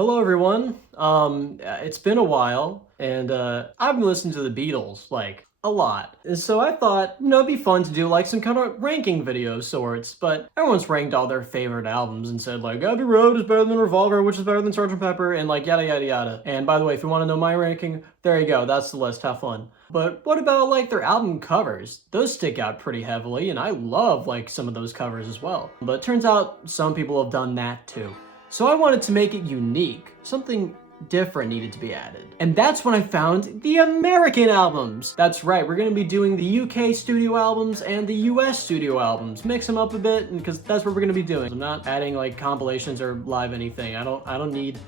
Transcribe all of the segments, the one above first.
Hello, everyone. It's been a while, and I've been listening to the Beatles like a lot. And so I thought, it'd be fun to do like some kind of ranking video of sorts. But everyone's ranked all their favorite albums and said like Abbey Road is better than Revolver, which is better than Sgt. Pepper, and like yada yada yada. And by the way, if you want to know my ranking, there you go. That's the list. Have fun. But what about like their album covers? Those stick out pretty heavily, and I love like some of those covers as well. But it turns out some people have done that too. So I wanted to make it unique. Something different needed to be added. And that's when I found the American albums. That's right, we're gonna be doing the UK studio albums and the US studio albums. Mix them up a bit, because that's what we're gonna be doing. I'm not adding like compilations or live anything. I don't need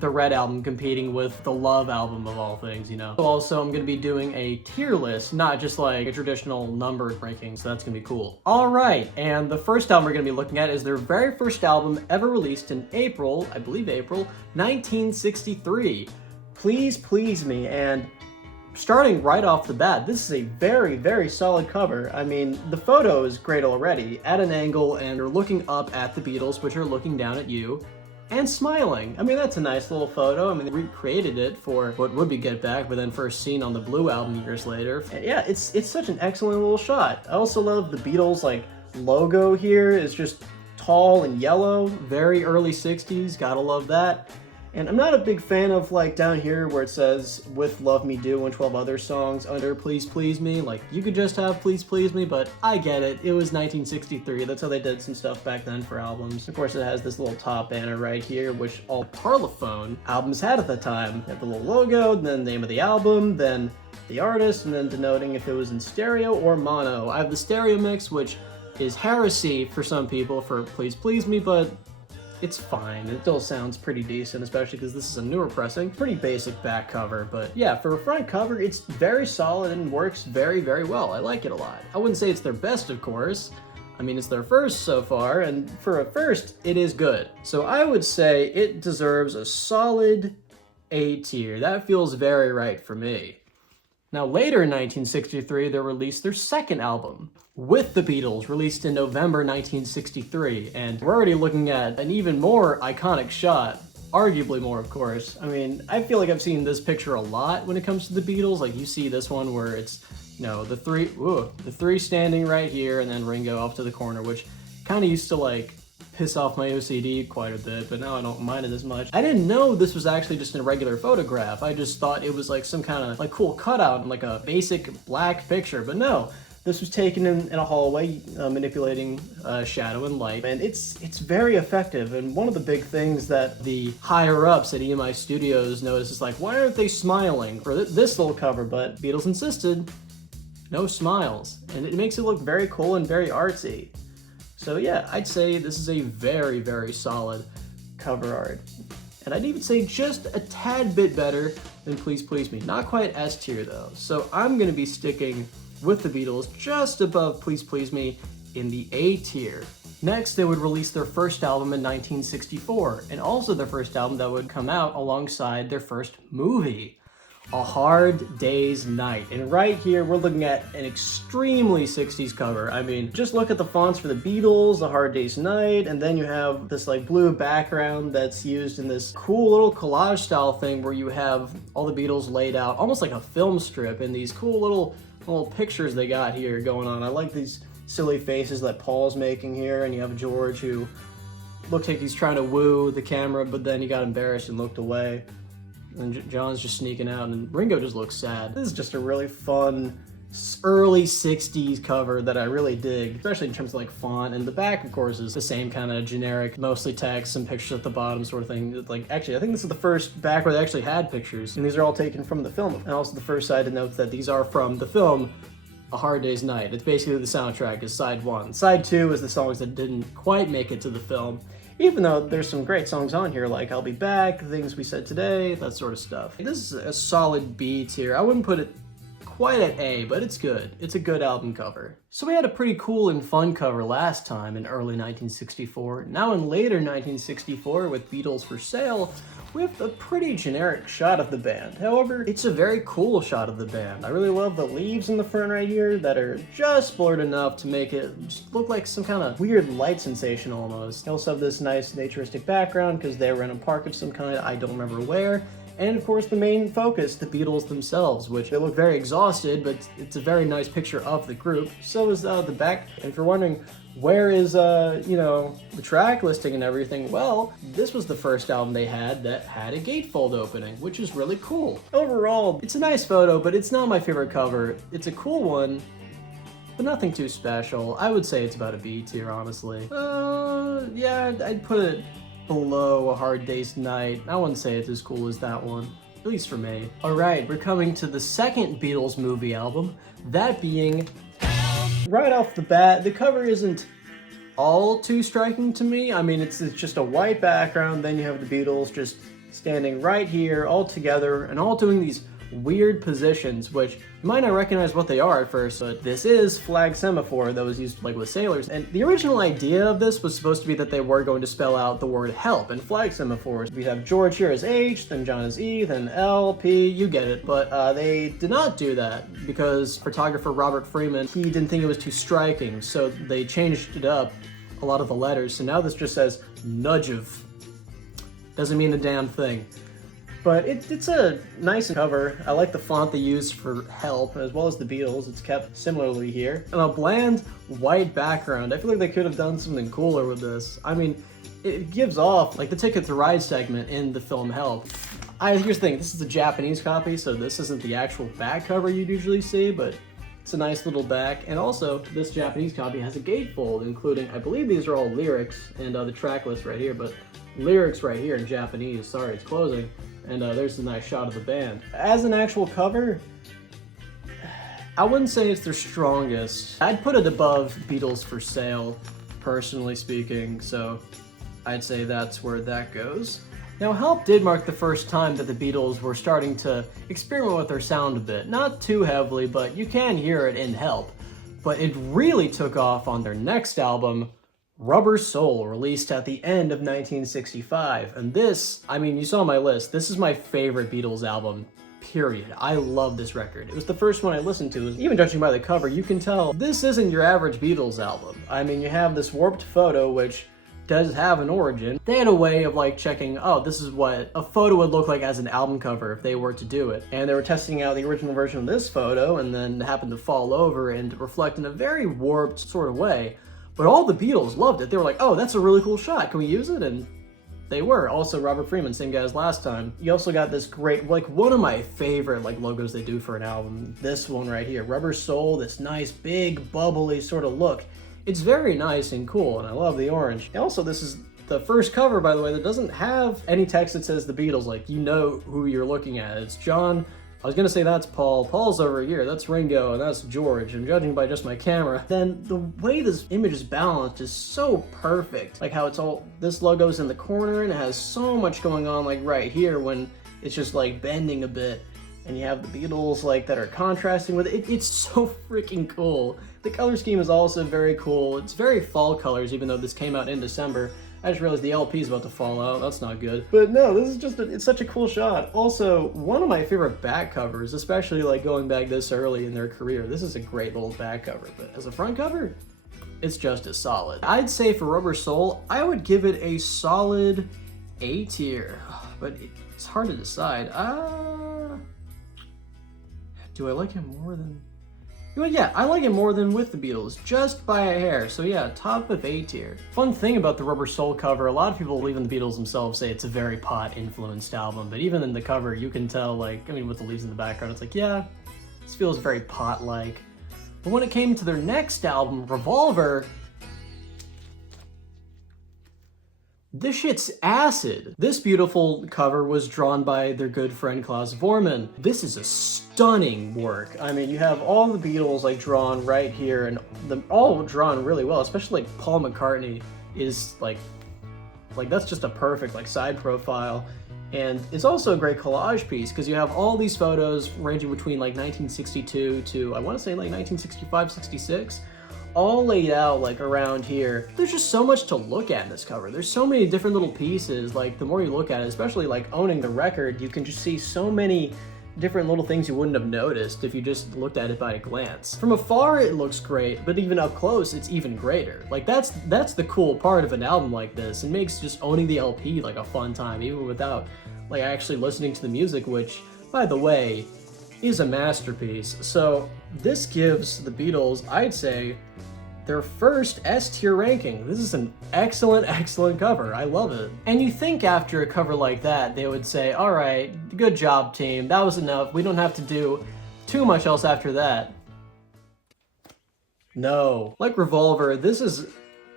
the Red album competing with the Love album of all things, Also, I'm gonna be doing a tier list, not just like a traditional numbered ranking, so that's gonna be cool. All right, and the first album we're gonna be looking at is their very first album ever released in April, I believe April, 1963. Please Please Me, and starting right off the bat, this is a very, very solid cover. I mean, the photo is great already, at an angle, and you're looking up at the Beatles, which are looking down at you. And smiling. I mean, that's a nice little photo. I mean, they recreated it for what would be Get Back, but then first seen on the Blue album years later. And yeah, it's such an excellent little shot. I also love the Beatles, like, logo here is just tall and yellow. Very early 60s, gotta love that. And I'm not a big fan of, like, down here where it says, with Love Me Do and 12 other songs under Please Please Me. Like, you could just have Please Please Me, but I get it. It was 1963. That's how they did some stuff back then for albums. Of course, it has this little top banner right here, which all Parlophone albums had at the time. You have the little logo, then the name of the album, then the artist, and then denoting if it was in stereo or mono. I have the stereo mix, which is heresy for some people for Please Please Me, but it's fine. It still sounds pretty decent, especially because this is a newer pressing. Pretty basic back cover, but yeah, for a front cover, it's very solid and works very, very well. I like it a lot. I wouldn't say it's their best, of course. I mean, it's their first so far, and for a first, it is good. So I would say it deserves a solid A tier. That feels very right for me. Now, later in 1963, they released their second album, With the Beatles, released in November 1963, and we're already looking at an even more iconic shot, arguably more, of course. I mean, I feel like I've seen this picture a lot when it comes to the Beatles. Like, you see this one where it's, the three standing right here, and then Ringo off to the corner, which kind of used to, like, piss off my OCD quite a bit, but now I don't mind it as much. I didn't know this was actually just a regular photograph. I just thought it was like some kind of like cool cutout and like a basic black picture, but no. This was taken in a hallway, manipulating shadow and light, and it's very effective. And one of the big things that the higher-ups at EMI Studios noticed is like, why aren't they smiling for this little cover? But Beatles insisted, no smiles, and it makes it look very cool and very artsy. So yeah, I'd say this is a very, very solid cover art. And I'd even say just a tad bit better than Please Please Me. Not quite S tier though. So I'm gonna be sticking with the Beatles just above Please Please Me in the A tier. Next, they would release their first album in 1964, and also their first album that would come out alongside their first movie, A Hard Day's Night. And right here, we're looking at an extremely 60s cover. I mean, just look at the fonts for the Beatles, A Hard Day's Night, and then you have this like blue background that's used in this cool little collage style thing where you have all the Beatles laid out, almost like a film strip, and these cool little pictures they got here going on. I like these silly faces that Paul's making here, and you have George who looks like he's trying to woo the camera, but then he got embarrassed and looked away. And John's just sneaking out, and Ringo just looks sad. This is just a really fun, early 60s cover that I really dig, especially in terms of like font. And the back, of course, is the same kind of generic, mostly text, some pictures at the bottom sort of thing. Like, actually, I think this is the first back where they actually had pictures, and these are all taken from the film. And also the first side to note that these are from the film, A Hard Day's Night. It's basically the soundtrack is side one. Side two is the songs that didn't quite make it to the film. Even though there's some great songs on here, like I'll Be Back, Things We Said Today, that sort of stuff. This is a solid B tier. I wouldn't put it quite an A, but it's good. It's a good album cover. So we had a pretty cool and fun cover last time in early 1964. Now in later 1964 with Beatles for Sale, we have a pretty generic shot of the band. However, it's a very cool shot of the band. I really love the leaves in the front right here that are just blurred enough to make it just look like some kind of weird light sensation almost. They also have this nice naturistic background because they were in a park of some kind, I don't remember where. And of course the main focus, the Beatles themselves, which they look very exhausted, but it's a very nice picture of the group. So is the back. And if you're wondering, where is, the track listing and everything? Well, this was the first album they had that had a gatefold opening, which is really cool. Overall, it's a nice photo, but it's not my favorite cover. It's a cool one, but nothing too special. I would say it's about a B tier, honestly. Yeah, I'd put it below A Hard Day's Night. I wouldn't say it's as cool as that one, at least for me. Alright, we're coming to the second Beatles movie album, that being right off the bat, the cover isn't all too striking to me. I mean, it's just a white background, then you have the Beatles just standing right here, all together, and all doing these weird positions, which you might not recognize what they are at first, but this is Flag Semaphore that was used like with sailors. And the original idea of this was supposed to be that they were going to spell out the word help in Flag Semaphores. We have George here as H, then John as E, then L, P, you get it. But they did not do that because photographer Robert Freeman, he didn't think it was too striking, so they changed it up, a lot of the letters. So now this just says nudge of. Doesn't mean a damn thing. But it's a nice cover. I like the font they used for help, as well as the Beatles. It's kept similarly here. And a bland white background. I feel like they could have done something cooler with this. I mean, it gives off like the Ticket to Ride segment in the film Help. Here's the thing, this is a Japanese copy, so this isn't the actual back cover you'd usually see, but it's a nice little back. And also, this Japanese copy has a gatefold, including, I believe these are all lyrics, and the track list right here, but lyrics right here in Japanese. Sorry, it's closing. And there's a nice shot of the band. As an actual cover, I wouldn't say it's their strongest. I'd put it above Beatles for Sale, personally speaking, so I'd say that's where that goes. Now, Help did mark the first time that the Beatles were starting to experiment with their sound a bit. Not too heavily, but you can hear it in Help. But it really took off on their next album, Rubber Soul, released at the end of 1965. And this, I mean, you saw my list, this is my favorite Beatles album, period. I love this record. It was the first one I listened to. Even judging by the cover, you can tell this isn't your average Beatles album. I mean, you have this warped photo, which does have an origin. They had a way of like checking, oh, this is what a photo would look like as an album cover if they were to do it. And they were testing out the original version of this photo, and then it happened to fall over and reflect in a very warped sort of way. But all the Beatles loved it. They were like, oh, that's a really cool shot. Can we use it? And they were. Also, Robert Freeman, same guy as last time. You also got this great, like one of my favorite like logos they do for an album. This one right here, Rubber Soul, this nice, big, bubbly sort of look. It's very nice and cool, and I love the orange. And also, this is the first cover, by the way, that doesn't have any text that says the Beatles. Like, you know who you're looking at. It's John. I was gonna say that's Paul. Paul's over here. That's Ringo, and that's George. And judging by just my camera, then the way this image is balanced is so perfect. Like how it's all, this logo's in the corner and it has so much going on like right here when it's just like bending a bit. And you have the Beatles like that are contrasting with it. It's so freaking cool. The color scheme is also very cool. It's very fall colors, even though this came out in December. I just realized the LP is about to fall out. That's not good. But no, this is just, it's such a cool shot. Also, one of my favorite back covers, especially like going back this early in their career. This is a great little back cover, but as a front cover, it's just as solid. I'd say for Rubber Soul, I would give it a solid A tier, but it's hard to decide. Do I like him more than... Well, yeah, I like it more than with the Beatles, just by a hair. So yeah, top of A tier. Fun thing about the Rubber Soul cover, a lot of people, even the Beatles themselves, say it's a very pot-influenced album, but even in the cover, you can tell, like, I mean, with the leaves in the background, it's like, yeah, this feels very pot-like. But when it came to their next album, Revolver, this shit's acid. This beautiful cover was drawn by their good friend Klaus Vormann. This is a stunning work. I mean, you have all the Beatles like drawn right here, and all drawn really well, especially like Paul McCartney is like that's just a perfect like side profile. And it's also a great collage piece because you have all these photos ranging between like 1962 to I want to say like 1965, 66, all laid out like around here. There's just so much to look at in this cover. There's so many different little pieces. Like the more you look at it, especially like owning the record, you can just see so many different little things you wouldn't have noticed if you just looked at it by a glance. From afar, it looks great, but even up close, it's even greater. Like that's the cool part of an album like this. It makes just owning the LP like a fun time, even without like actually listening to the music, which, by the way, is a masterpiece. So this gives the Beatles, I'd say, their first S-tier ranking. This is an excellent, excellent cover. I love it. And you think after a cover like that, they would say, all right, good job, team. That was enough. We don't have to do too much else after that. No. Like Revolver, this is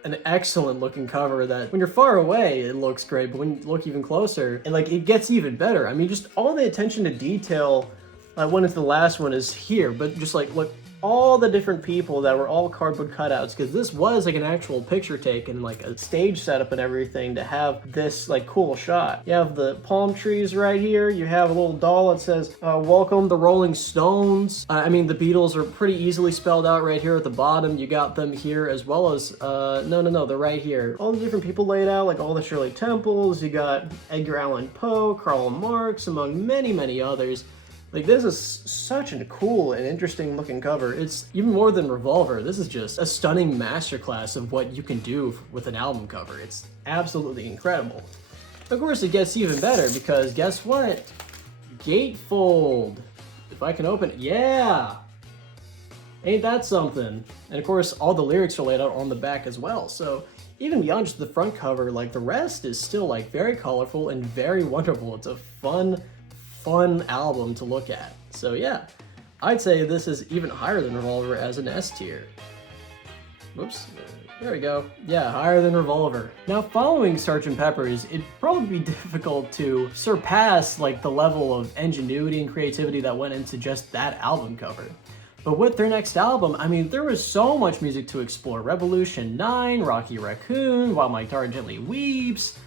an excellent looking cover that when you're far away, it looks great, but when you look even closer, and like it gets even better. I mean, just all the attention to detail. I went into the last one is here, but just like look, all the different people that were all cardboard cutouts, because this was like an actual picture taken, like a stage setup and everything to have this like cool shot. You have the palm trees right here. You have a little doll that says, welcome the Rolling Stones. I mean, the Beatles are pretty easily spelled out right here at the bottom. You got them here as well as, no, they're right here. All the different people laid out, like all the Shirley Temples. You got Edgar Allan Poe, Karl Marx, among many, many others. Like, this is such a cool and interesting looking cover. It's even more than Revolver. This is just a stunning masterclass of what you can do with an album cover. It's absolutely incredible. Of course, it gets even better because guess what? Gatefold. If I can open it, yeah! Ain't that something? And of course, all the lyrics are laid out on the back as well. So even beyond just the front cover, like the rest is still like very colorful and very wonderful. It's a fun album to look at. So yeah, I'd say this is even higher than Revolver as an S tier. Whoops, there we go. Yeah, higher than Revolver. Now following Sgt. Pepper's, it'd probably be difficult to surpass like the level of ingenuity and creativity that went into just that album cover. But with their next album, I mean, there was so much music to explore. Revolution 9, Rocky Raccoon, While My Guitar Gently Weeps.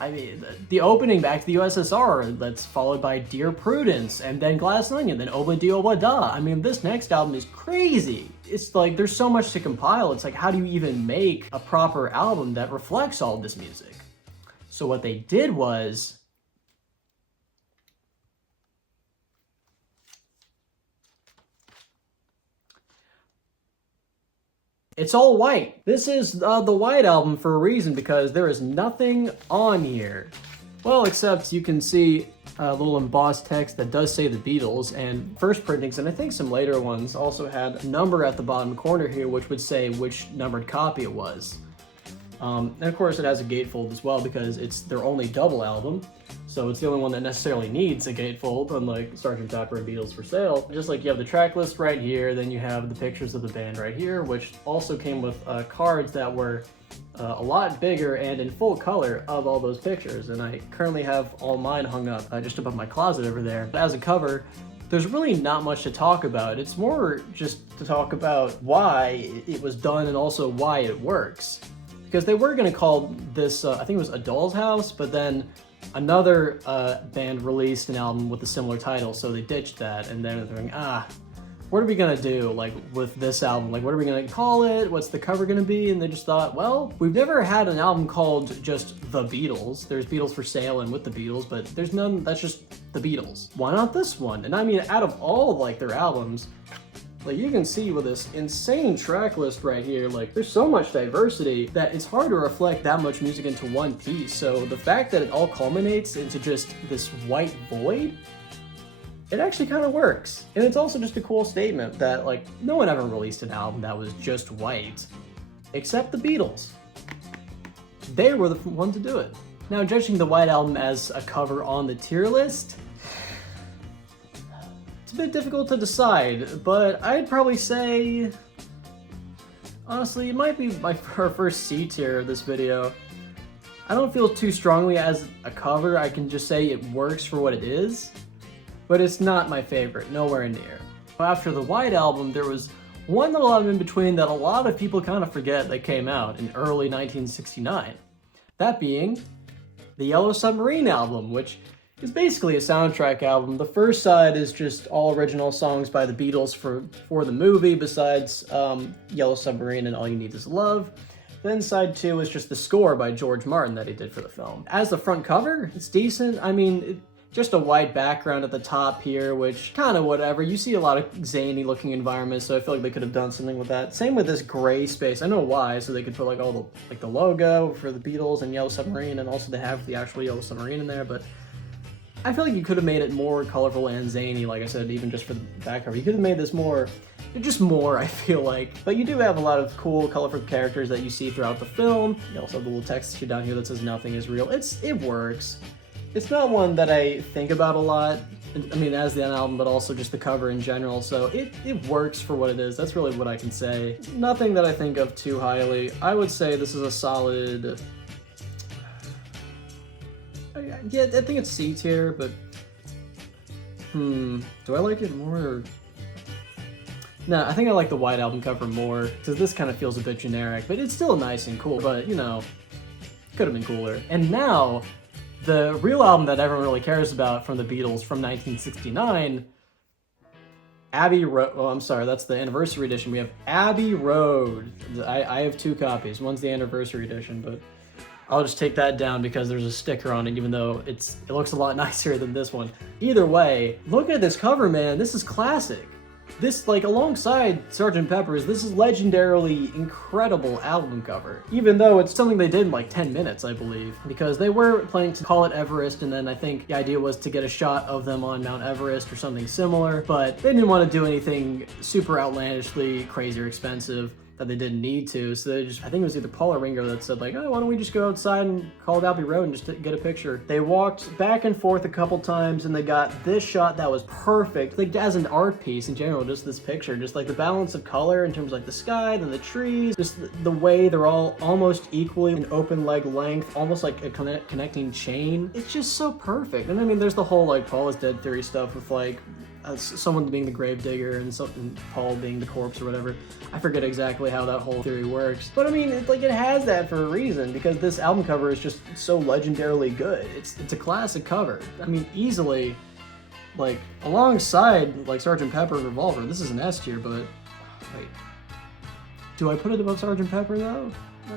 I mean, the opening Back to the USSR, that's followed by Dear Prudence, and then Glass Onion, then Obla Di Obla Da. I mean, this next album is crazy. It's like, there's so much to compile. It's like, how do you even make a proper album that reflects all this music? So what they did was, it's all white. This is the White Album for a reason, because there is nothing on here. Well, except you can see a little embossed text that does say the Beatles, and first printings, and I think some later ones, also had a number at the bottom corner here, which would say which numbered copy it was. And of course it has a gatefold as well, because it's their only double album. So it's the only one that necessarily needs a gatefold, unlike Sgt. Pepper and Beatles for Sale. Just like you have the track list right here, then you have the pictures of the band right here, which also came with cards that were a lot bigger and in full color of all those pictures. And I currently have all mine hung up just above my closet over there. But as a cover, there's really not much to talk about. It's more just to talk about why it was done and also why it works. Because they were going to call this, I think it was A Doll's House, but then another band released an album with a similar title, so they ditched that, and then they're thinking, what are we gonna do, like, with this album? Like, what are we gonna call it? What's the cover gonna be? And they just thought, well, we've never had an album called just The Beatles. There's Beatles for Sale and With the Beatles, but there's none that's just The Beatles. Why not this one? And I mean, out of all of, like, their albums, like, you can see with this insane track list right here, like, there's so much diversity that it's hard to reflect that much music into one piece. So the fact that it all culminates into just this white void, it actually kind of works. And it's also just a cool statement that, like, no one ever released an album that was just white, except the Beatles. They were the ones to do it. Now, judging the White Album as a cover on the tier list, it's a bit difficult to decide, but I'd probably say, honestly, it might be our first C tier of this video. I don't feel too strongly as a cover. I can just say it works for what it is, but it's not my favorite, nowhere near. After the White Album, there was one little album in between that a lot of people kind of forget that came out in early 1969. That being the Yellow Submarine album, which It's basically a soundtrack album. The first side is just all original songs by the Beatles for the movie, besides Yellow Submarine and All You Need Is Love. Then side 2 is just the score by George Martin that he did for the film. As the front cover, it's decent. I mean, just a white background at the top here, which kind of whatever. You see a lot of zany looking environments, so I feel like they could have done something with that. Same with this gray space. I know why, so they could put like all the like the logo for the Beatles and Yellow Submarine, and also they have the actual Yellow Submarine in there, but I feel like you could have made it more colorful and zany, like I said, even just for the back cover. You could have made this more, just more, I feel like. But you do have a lot of cool, colorful characters that you see throughout the film. You also have the little text down here that says nothing is real. It works. It's not one that I think about a lot, I mean, as the album, but also just the cover in general, so it works for what it is. That's really what I can say. Nothing that I think of too highly. I would say this is a solid... Yeah, I think it's C tier, but... do I like it more, or... No, I think I like the white album cover more, because this kind of feels a bit generic, but it's still nice and cool, but, you know, could have been cooler. And now... the real album that everyone really cares about from the Beatles from 1969, Abbey Road. Oh, I'm sorry, that's the anniversary edition. We have Abbey Road. I have 2 copies. One's the anniversary edition, but I'll just take that down because there's a sticker on it, even though it looks a lot nicer than this one. Either way, look at this cover, man. This is classic. This, like, alongside Sgt. Pepper's, this is legendarily incredible album cover. Even though it's something they did in like 10 minutes, I believe. Because they were planning to call it Everest, and then I think the idea was to get a shot of them on Mount Everest or something similar. But they didn't want to do anything super outlandishly crazy or expensive that they didn't need to, so they just, I think it was either Paul or Ringo that said like, oh, why don't we just go outside and call it Abbey Road and just get a picture. They walked back and forth a couple times and they got this shot that was perfect, like as an art piece in general, just this picture, just like the balance of color in terms of like the sky, then the trees, just the way they're all almost equally an open leg length, almost like a connecting chain. It's just so perfect. And I mean, there's the whole like Paul is dead theory stuff with like someone being the gravedigger and something, Paul being the corpse or whatever. I forget exactly how that whole theory works, but I mean, it has that for a reason, because this album cover is just so legendarily good. It's a classic cover. I mean, easily, like, alongside like Sgt. Pepper and Revolver, this is an S tier, but wait, do I put it above Sgt. Pepper though?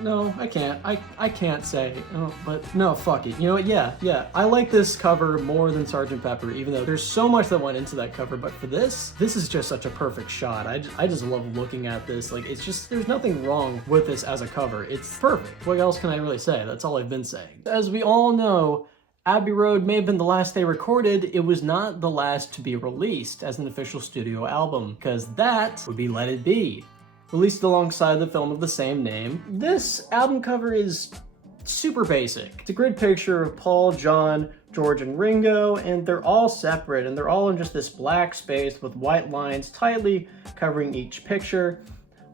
No, I can't. I can't say. Oh, but no, fuck it. You know what? Yeah. I like this cover more than Sgt. Pepper, even though there's so much that went into that cover. But for this is just such a perfect shot. I just love looking at this. Like, it's just, there's nothing wrong with this as a cover. It's perfect. What else can I really say? That's all I've been saying. As we all know, Abbey Road may have been the last they recorded. It was not the last to be released as an official studio album, because that would be Let It Be, released alongside the film of the same name. This album cover is super basic. It's a grid picture of Paul, John, George, and Ringo, and they're all separate, and they're all in just this black space with white lines tightly covering each picture.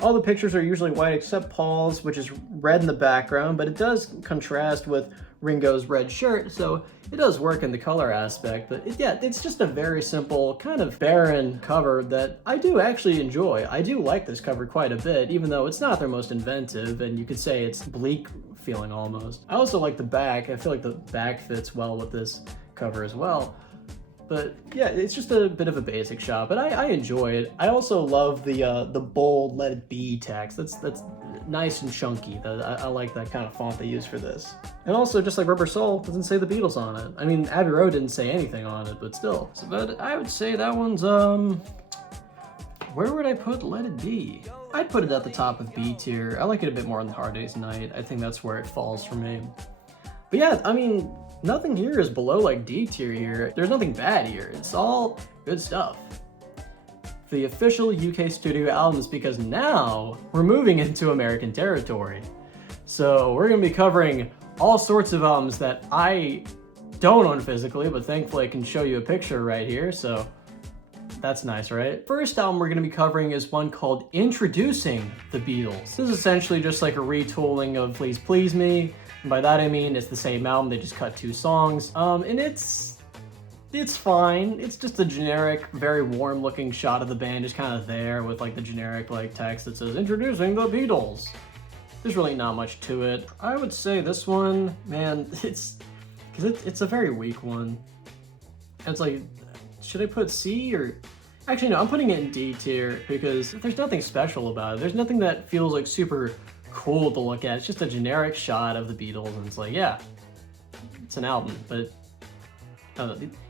All the pictures are usually white except Paul's, which is red in the background, but it does contrast with Ringo's red shirt, so it does work in the color aspect. But it's just a very simple, kind of barren cover that I do actually enjoy. I do like this cover quite a bit, even though it's not their most inventive, and you could say it's bleak feeling almost. I also like the back. I feel like the back fits well with this cover as well. But yeah, it's just a bit of a basic shot, but I enjoy it. I also love the bold Let It Be text. That's nice and chunky. I like that kind of font they use for this. And also, just like Rubber Soul, doesn't say the Beatles on it. I mean, Abbey Road didn't say anything on it, but still. So, but I would say that one's, where would I put Let It Be? I'd put it at the top of B tier. I like it a bit more on Hard Day's Night. I think that's where it falls for me. But yeah, I mean, nothing here is below like D tier here. There's nothing bad here. It's all good stuff. The official UK studio albums, because now we're moving into American territory. So we're gonna be covering all sorts of albums that I don't own physically, but thankfully I can show you a picture right here, so that's nice, right? First album we're gonna be covering is one called Introducing the Beatles. This is essentially just like a retooling of Please Please Me. And by that I mean it's the same album, they just cut 2 songs. And it's fine. It's just a generic, very warm looking shot of the band just kind of there with like the generic like text that says Introducing the Beatles. There's really not much to it. I would say this one, man, it's a very weak one. it's like, should I put C or... Actually, no, I'm putting it in D tier because there's nothing special about it. There's nothing that feels like super cool to look at. It's just a generic shot of the Beatles, and it's like, yeah, it's an album. But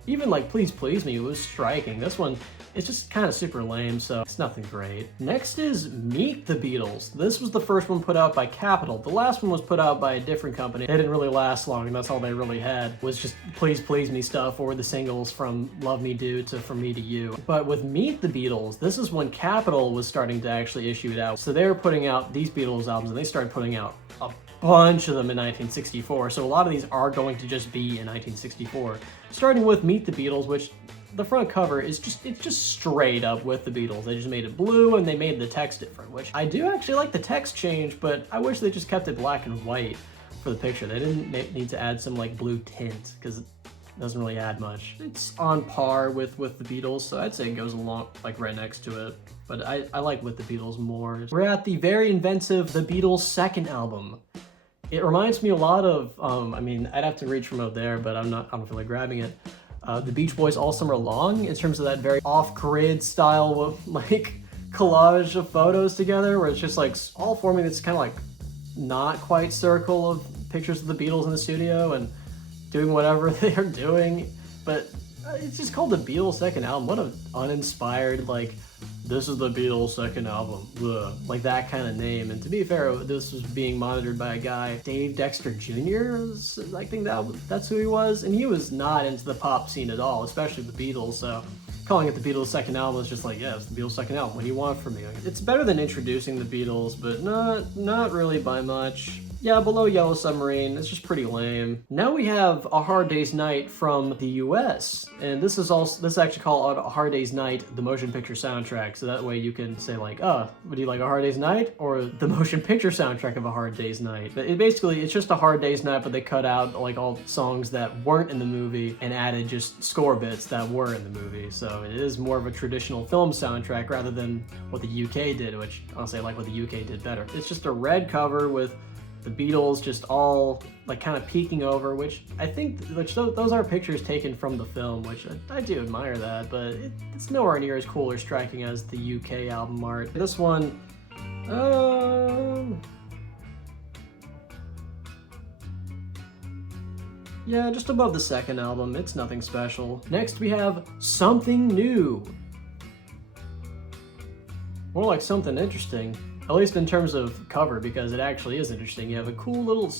even like Please Please Me was striking. This one, it's just kind of super lame, so it's nothing great. Next is Meet the Beatles. This was the first one put out by Capitol. The last one was put out by a different company. They didn't really last long, and that's all they really had, was just Please Please Me stuff, or the singles from Love Me Do to From Me to You. But with Meet the Beatles, this is when Capitol was starting to actually issue it out. So they were putting out these Beatles albums, and they started putting out a bunch of them in 1964. So a lot of these are going to just be in 1964. Starting with Meet the Beatles, which the front cover is it's just straight up with the Beatles. They just made it blue and they made the text different, which I do actually like the text change, but I wish they just kept it black and white for the picture. They didn't need to add some like blue tint because it doesn't really add much. It's on par with the Beatles, so I'd say it goes along like right next to it. But I like With the Beatles more. We're at the very inventive The Beatles' second album. It reminds me a lot of, I mean, I'd have to reach from out there, but I don't feel like grabbing it. The Beach Boys All Summer Long, in terms of that very off-grid style of like collage of photos together, where it's just like all forming this kind of like not quite circle of pictures of the Beatles in the studio and doing whatever they are doing. But it's just called The Beatles' second album. What an uninspired, like, this is the Beatles' second album. Ugh. Like that kind of name. And to be fair, this was being monitored by a guy, Dave Dexter Jr. I think that's who he was. And he was not into the pop scene at all, especially the Beatles. So calling it the Beatles' second album is just like, yeah, it's the Beatles' second album. What do you want from me? It's better than introducing the Beatles, but not really by much. Yeah, below Yellow Submarine, it's just pretty lame. Now we have A Hard Day's Night from the US, and this is actually called A Hard Day's Night, the motion picture soundtrack, so that way you can say like, would you like A Hard Day's Night, or the motion picture soundtrack of A Hard Day's Night? But it's just A Hard Day's Night, but they cut out like all songs that weren't in the movie and added just score bits that were in the movie, so it is more of a traditional film soundtrack rather than what the UK did, which honestly I like what the UK did better. It's just a red cover with the Beatles just all like kind of peeking over, which those are pictures taken from the film, which I do admire that, but it's nowhere near as cool or striking as the UK album art. This one, yeah, just above the second album. It's nothing special. Next we have Something New. More like something interesting. At least in terms of cover, because it actually is interesting. You have a cool little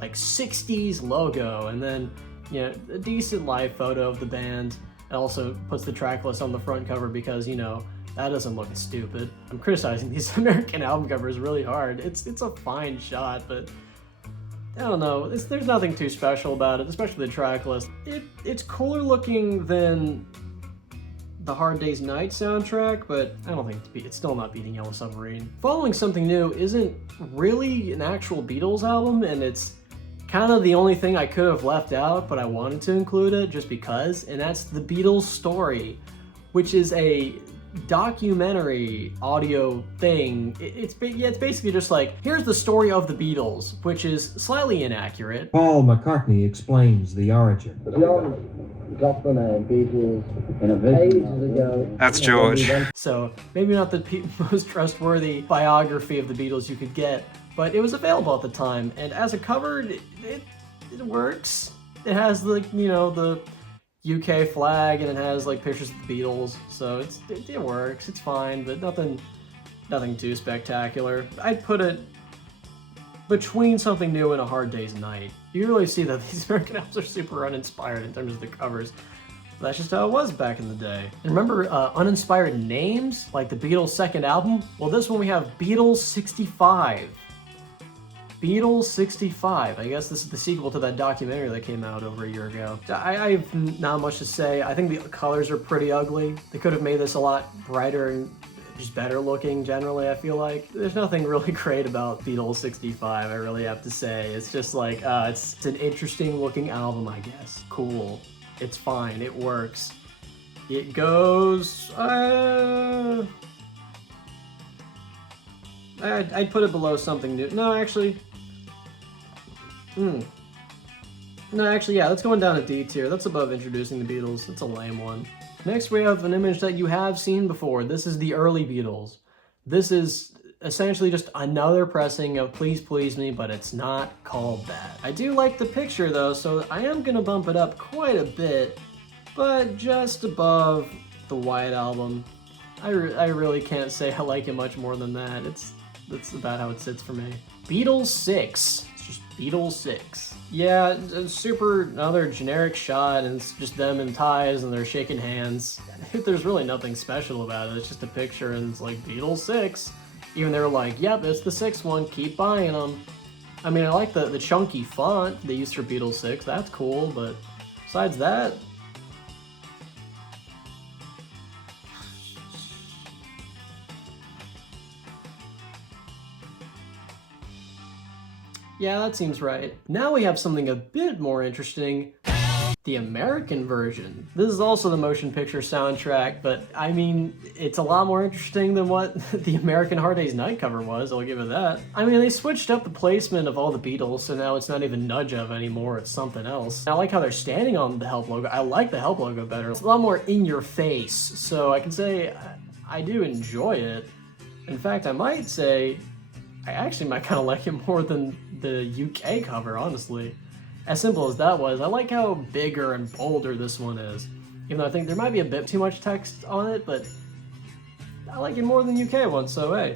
like 60s logo, and then a decent live photo of the band. It also puts the track list on the front cover because that doesn't look stupid. I'm criticizing these American album covers really hard. It's a fine shot, but I don't know. There's nothing too special about it, especially the track list. It's cooler looking than the Hard Day's Night soundtrack, but I don't think it's still not beating Yellow Submarine. Following Something New isn't really an actual Beatles album, and it's kind of the only thing I could have left out, but I wanted to include it just because, and that's The Beatles Story, which is a documentary audio thing. It's basically just like, here's the story of the Beatles, which is slightly inaccurate. Paul McCartney explains the origin. Got the name Beatles in a ages ago. That's George. So maybe not the most trustworthy biography of the Beatles you could get, but it was available at the time, and as a cover, it works. It has the UK flag, and it has like pictures of the Beatles, so it works. It's fine, but nothing too spectacular. I'd put it between Something New and A Hard Day's Night. You really see that these American albums are super uninspired in terms of the covers. That's just how it was back in the day. And remember uninspired names, like the Beatles' second album? Well, this one we have Beatles 65. Beatles 65. I guess this is the sequel to that documentary that came out over a year ago. I have not much to say. I think the colors are pretty ugly. They could have made this a lot brighter and just better looking generally, I feel like. There's nothing really great about Beatles 65, I really have to say. It's just like, it's an interesting looking album, I guess. Cool. It's fine. It works. It goes, I'd put it below Something New. No, actually, No, actually, yeah, that's going down a D tier. That's above introducing the Beatles. It's a lame one. Next, we have an image that you have seen before. This is the early Beatles. This is essentially just another pressing of Please Please Me, but it's not called that. I do like the picture though, so I am gonna bump it up quite a bit, but just above the White Album. I really can't say I like it much more than that. That's about how it sits for me. Beatles 6. It's just Beatles 6. Yeah, it's super another generic shot, and it's just them in ties and they're shaking hands. There's really nothing special about it. It's just a picture and it's like Beatles 6. Even they were like, yep, it's the 6th one, keep buying them. I mean, I like the chunky font they used for Beatles 6, that's cool, but besides that, yeah, that seems right. Now we have something a bit more interesting. The American version. This is also the motion picture soundtrack, but I mean, it's a lot more interesting than what the American Hard Day's Night cover was, I'll give it that. I mean, they switched up the placement of all the Beatles, so now it's not even Nudge Of anymore, it's something else. I like how they're standing on the Help logo. I like the Help logo better. It's a lot more in your face, so I can say I do enjoy it. In fact, I might say I actually might kind of like it more than the UK cover, honestly. As simple as that was, I like how bigger and bolder this one is. Even though I think there might be a bit too much text on it, but I like it more than the UK one, so hey.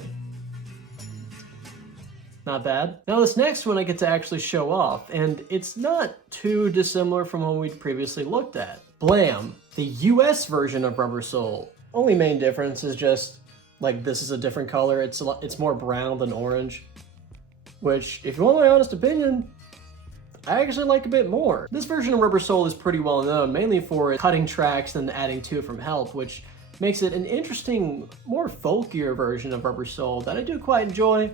Not bad. Now this next one I get to actually show off, and it's not too dissimilar from what we'd previously looked at. Blam, the US version of Rubber Soul. Only main difference is just, like, this is a different color. It's more brown than orange. Which, if you want my honest opinion, I actually like a bit more. This version of Rubber Soul is pretty well known, mainly for cutting tracks and adding two from Help, which makes it an interesting, more folkier version of Rubber Soul that I do quite enjoy.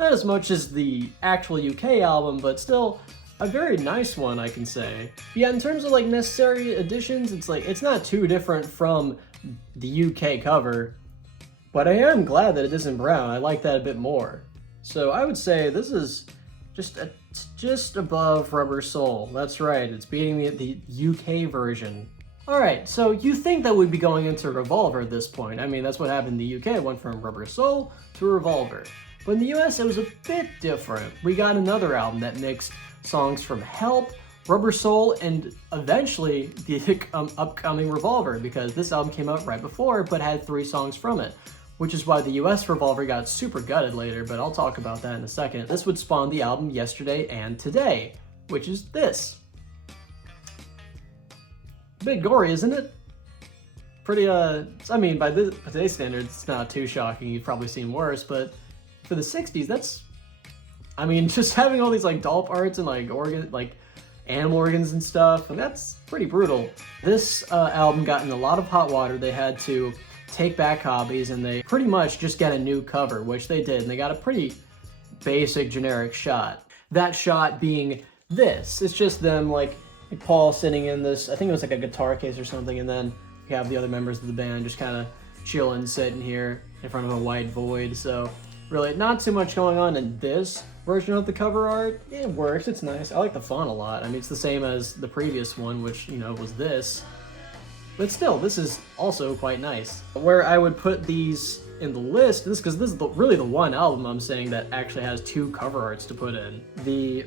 Not as much as the actual UK album, but still a very nice one, I can say. But yeah, in terms of like necessary additions, it's not too different from the UK cover, but I am glad that it isn't brown. I like that a bit more. So I would say this is just above Rubber Soul. That's right, it's beating the UK version. Alright, so you think that we'd be going into Revolver at this point. I mean, that's what happened in the UK. It went from Rubber Soul to Revolver. But in the US, it was a bit different. We got another album that mixed songs from Help, Rubber Soul, and eventually the upcoming Revolver, because this album came out right before, but had 3 songs from it. Which is why the US Revolver got super gutted later, but I'll talk about that in a second. This would spawn the album Yesterday and Today, which is this. A bit gory, isn't it? Pretty, I mean, by today's standards, it's not too shocking. You've probably seen worse, but for the 60s, that's, I mean, just having all these like doll parts and like animal organs and stuff, and that's pretty brutal. This album got in a lot of hot water. They had to take back copies, and they pretty much just get a new cover, which they did, and they got a pretty basic generic shot. That shot being this. It's just them, like Paul sitting in this, I think it was like a guitar case or something, and then you have the other members of the band just kind of chilling, sitting here in front of a white void. So really not too much going on in this version of the cover art. It works, it's nice. I like the font a lot. I mean, it's the same as the previous one, which, you know, was this. But still, this is also quite nice. Where I would put these in the list, because this is really the one album I'm saying that actually has 2 cover arts to put in. The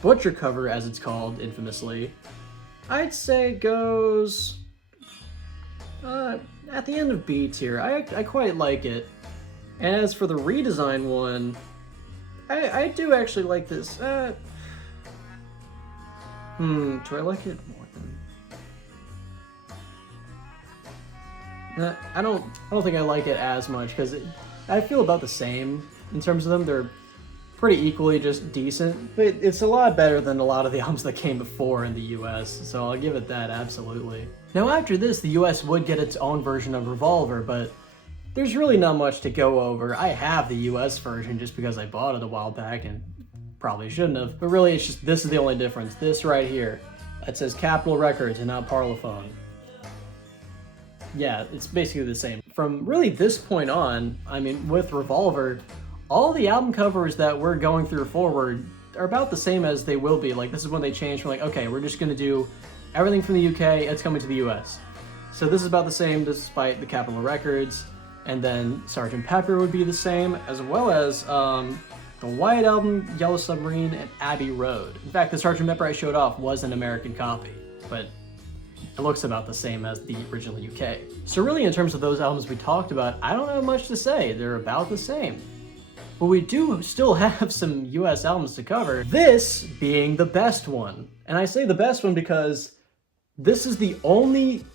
Butcher cover, as it's called infamously, I'd say goes at the end of B tier. I quite like it. And as for the redesign one, I do actually like this. Do I like it more than... I don't think I like it as much, because I feel about the same in terms of them. They're pretty equally just decent, but it's a lot better than a lot of the albums that came before in the US, so I'll give it that, absolutely. Now after this, the US would get its own version of Revolver, but there's really not much to go over. I have the US version just because I bought it a while back and probably shouldn't have, but really it's just, this is the only difference. This right here, it says Capitol Records and not Parlophone. Yeah, it's basically the same. From really this point on, I mean, with Revolver, all the album covers that we're going through forward are about the same as they will be. Like, this is when they changed from like, okay, we're just gonna do everything from the UK, it's coming to the US. So this is about the same despite the Capitol Records. And then Sgt. Pepper would be the same, as well as the White Album, Yellow Submarine, and Abbey Road. In fact, the Sgt. Pepper I showed off was an American copy, but it looks about the same as the original UK. So really, in terms of those albums we talked about, I don't have much to say. They're about the same. But we do still have some US albums to cover, this being the best one. And I say the best one because this is the only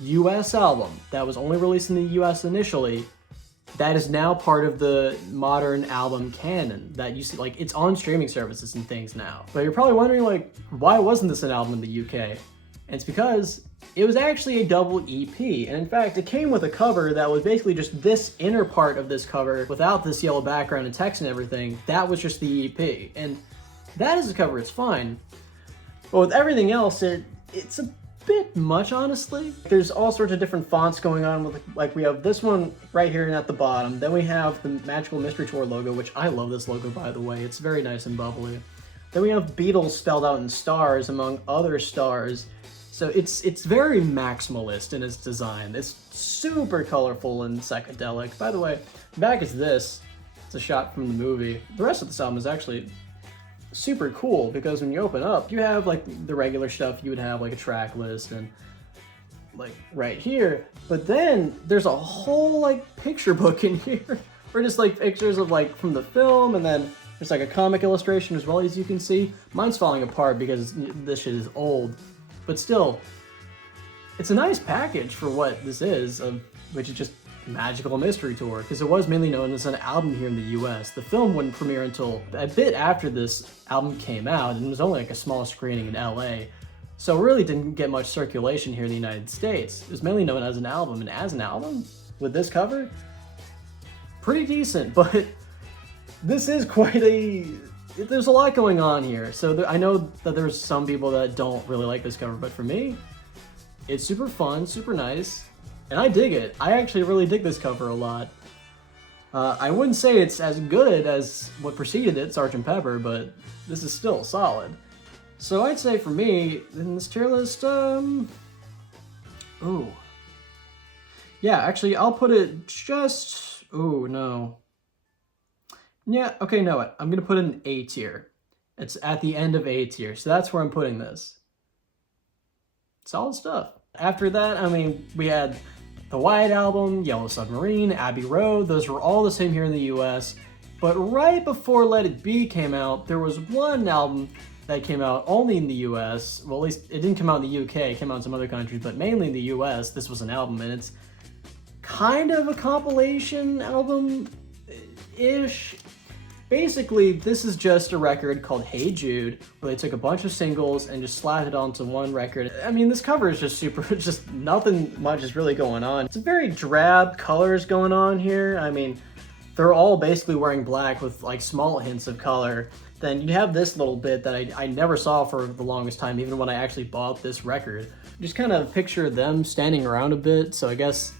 US album that was only released in the US initially that is now part of the modern album canon that you see, like, it's on streaming services and things now. But you're probably wondering, like, why wasn't this an album in the UK? And it's because it was actually a double EP, and in fact it came with a cover that was basically just this inner part of this cover without this yellow background and text and everything. That was just the EP, and that is a cover, it's fine. But with everything else, it's a bit much, honestly. There's all sorts of different fonts going on with, like, we have this one right here and at the bottom. Then we have the Magical Mystery Tour logo, which I love this logo, by the way. It's very nice and bubbly. Then we have Beatles spelled out in stars among other stars. So it's very maximalist in its design. It's super colorful and psychedelic. By the way, back is this. It's a shot from the movie. The rest of this album is actually super cool because when you open up, you have like the regular stuff you would have, like a track list and like right here. But then there's a whole like picture book in here or just like pictures of like from the film, and then there's like a comic illustration as well, as you can see. Mine's falling apart because this shit is old, but still, it's a nice package for what this is, which is just Magical Mystery Tour, because it was mainly known as an album here in the US. The film wouldn't premiere until a bit after this album came out, and it was only like a small screening in LA, so it really didn't get much circulation here in the United States. It was mainly known as an album, and as an album, with this cover, pretty decent, but this is quite there's a lot going on here. So I know that there's some people that don't really like this cover, but for me, it's super fun, super nice. And I dig it. I actually really dig this cover a lot. I wouldn't say it's as good as what preceded it, Sgt. Pepper, but this is still solid. So I'd say for me, in this tier list, ooh. Yeah, actually, I'll put it just, ooh, no. Yeah, okay, no, I'm gonna put it in A tier. It's at the end of A tier, so that's where I'm putting this. Solid stuff. After that, I mean, we had the White Album, Yellow Submarine, Abbey Road. Those were all the same here in the US. But right before Let It Be came out, there was one album that came out only in the US. Well, at least it didn't come out in the UK, it came out in some other countries, but mainly in the US. This was an album, and it's kind of a compilation album-ish. Basically, this is just a record called Hey Jude, where they took a bunch of singles and just slapped it onto one record. I mean, this cover is just super, just nothing much is really going on. It's a very drab colors going on here. I mean, they're all basically wearing black with like small hints of color. Then you have this little bit that I never saw for the longest time, even when I actually bought this record. Just kind of picture them standing around a bit, so I guess,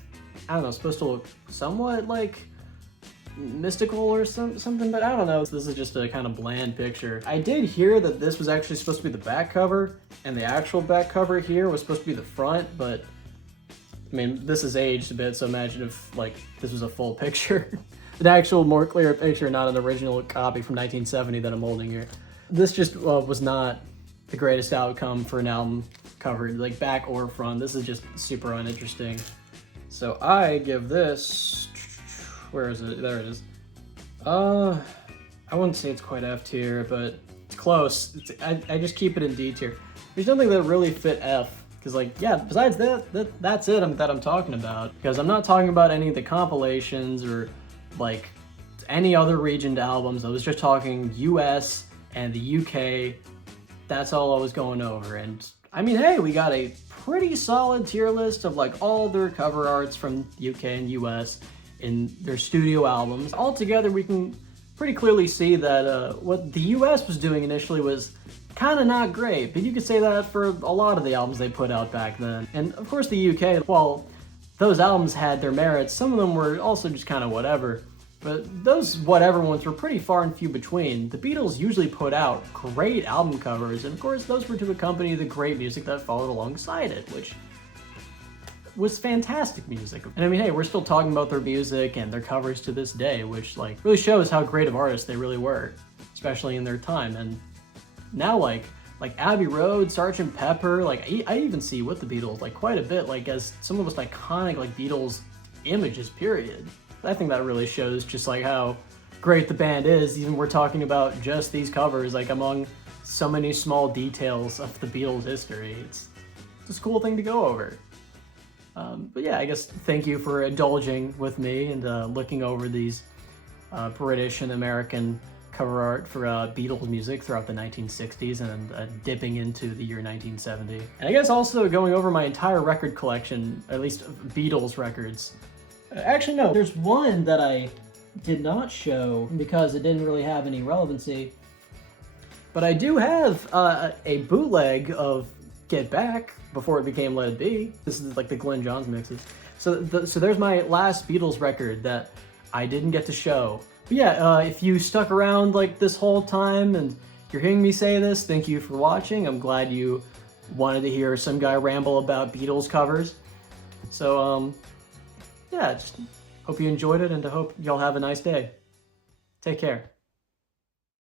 I don't know, it's supposed to look somewhat like mystical or something, but I don't know. This is just a kind of bland picture. I did hear that this was actually supposed to be the back cover, and the actual back cover here was supposed to be the front, but I mean, this is aged a bit, so imagine if like this was a full picture. An actual more clear picture, not an original copy from 1970 that I'm holding here. This just was not the greatest outcome for an album cover, like back or front. This is just super uninteresting. So I give this, where is it? There it is. I wouldn't say it's quite F tier, but it's close. I just keep it in D tier. There's nothing that really fit F, because like, yeah, besides that's it that I'm talking about. Because I'm not talking about any of the compilations or like any other regioned albums. I was just talking US and the UK. That's all I was going over. And I mean, hey, we got a pretty solid tier list of like all their cover arts from UK and US in their studio albums. Altogether, we can pretty clearly see that what the US was doing initially was kind of not great, but you could say that for a lot of the albums they put out back then. And of course the UK, while those albums had their merits, some of them were also just kind of whatever. But those whatever ones were pretty far and few between. The Beatles usually put out great album covers, and of course those were to accompany the great music that followed alongside it, which was fantastic music. And I mean, hey, we're still talking about their music and their covers to this day, which like really shows how great of artists they really were, especially in their time. And now like Abbey Road, Sgt. Pepper, like I even see with the Beatles like quite a bit like as some of the most iconic like Beatles images, period. I think that really shows just like how great the band is, even we're talking about just these covers, like among so many small details of the Beatles' history. It's just a cool thing to go over. But yeah, I guess thank you for indulging with me and looking over these British and American cover art for Beatles music throughout the 1960s and dipping into the year 1970. And I guess also going over my entire record collection, at least Beatles records. Actually, no, there's one that I did not show because it didn't really have any relevancy. But I do have a bootleg of Get Back before it became Let It Be. This is like the Glenn Johns mixes. So there's my last Beatles record that I didn't get to show. But yeah, if you stuck around like this whole time and you're hearing me say this, thank you for watching. I'm glad you wanted to hear some guy ramble about Beatles covers. So, yeah, just hope you enjoyed it and I hope y'all have a nice day. Take care.